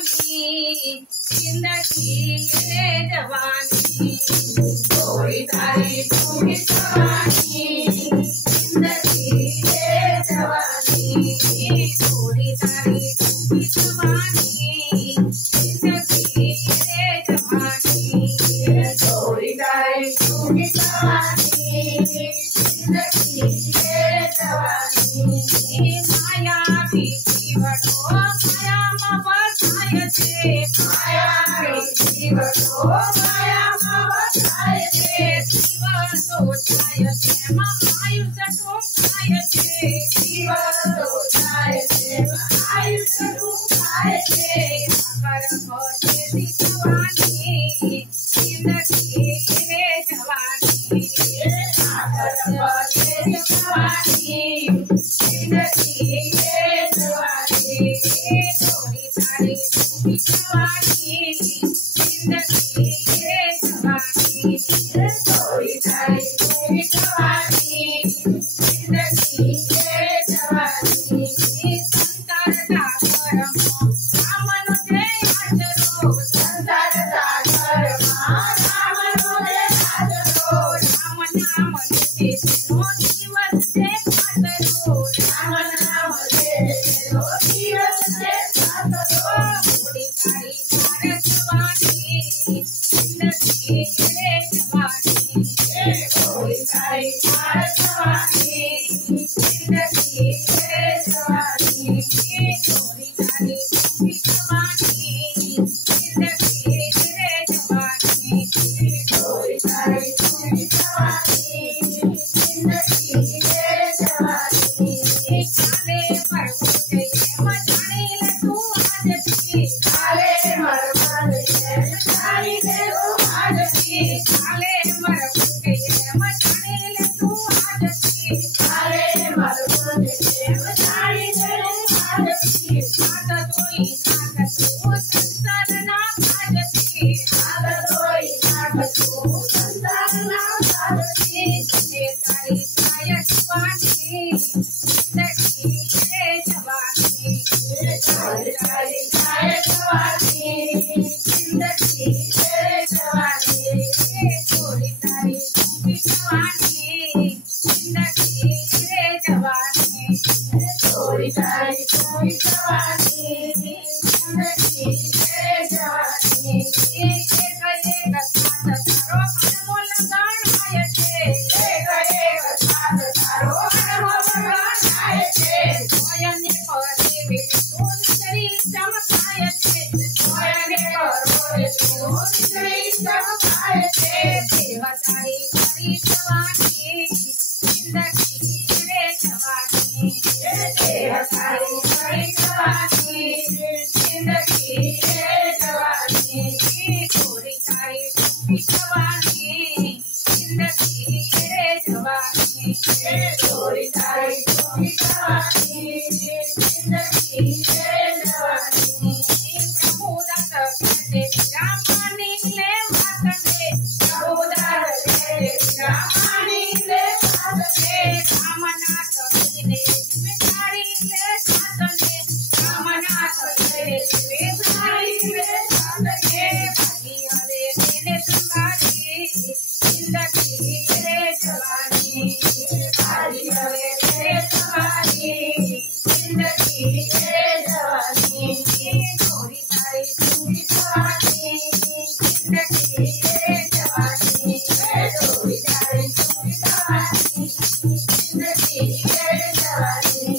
जवानी जिंदगी रे जवानी थोड़ी तारी थोड़ी जवानी जिंदगी रे जवानी थोड़ी तारी थोड़ी जवानी जिंदगी रे जवानी थोड़ी तारी थोड़ी जवानी जिंदगी रे जवानी माया बीती वटो माया बसाय छे माया बीती वटो माया बसाय छे जीवन तो छाय छे आयुष्य तो छाय छे जीवन तो छाय छे आयुष्य तो छाय छे अगर होते दी जवानी जिंदगी रे जवानी अगर होते दी जवानी जिंदगी रे जवानी थोड़ी तारी थोड़ी जवानी जिंदगी रे जवानी थोड़ी तारी थोड़ी जवानी जिंदगी रे जवानी संसार सागर रामनो जे हाजरो संसार सागर रामनो जे हाजरो राम नाम लेते नो जीवन से हाजरो राम नाम लेते नो जीवन से हाजरो थोड़ी तारी तार जवानी जिंदगी रे जवानी थोड़ी तारी तार जवानी जिंदगी रे जवानी थोड़ी तारी थोड़ी जवानी जिंदगी रे जवानी थोड़ी तारी थोड़ी जवानी जिंदगी रे जवानी काले मरमुटे मचानी ले तू आज थी काले मरमुटे मचानी ले तू आज थी काले मरमुटे मचानी ले तू आज थी काले मरमुटे मचानी ले तू आज थी आदत होई नाक तू संसार ना आज थी आदत होई नाक तू संसार ना आज थी तारी छाया जवानी जिंदगी रे जवानी थोड़ी तारी छाया जवानी जिंदगी रे जवानी थोड़ी तारी थोड़ी जवानी जिंदगी रे जवानी थोड़ी तारी थोड़ी जवानी जिंदगी रे जवानी एक साथ तारो अनमोल गान आए छे एक साथ तारो अनमोल गान आए छे सोयने परे बेटी सुंदरी चमकाय छे सोयने परे सुंदरी चमकाय छे देवतारी करी जवानी जिंदगी रे जवानी देवतारी करी जवानी जिंदगी रे जवानी थोड़ी तारी थोड़ी जवानी जिंदगी रे जवानी थोड़ी तारी थोड़ी जवानी जिंदगी रे जवानी प्रभुदास कहते रामानी ले मातने प्रभुदास कहते रामानी ले मातने रामनाथ कहते बेचारी ले सातने रामनाथ कहते बेचारी ले सातने भागी हरे देने तुम्हारी जिंदगी रे जवानी भागी हरे देने तुम्हारी जिंदगी रे जवानी थोड़ी तारी थोड़ी जवानी जिंदगी रे जवानी थोड़ी तारी थोड़ी जवानी जिंदगी रे जवानी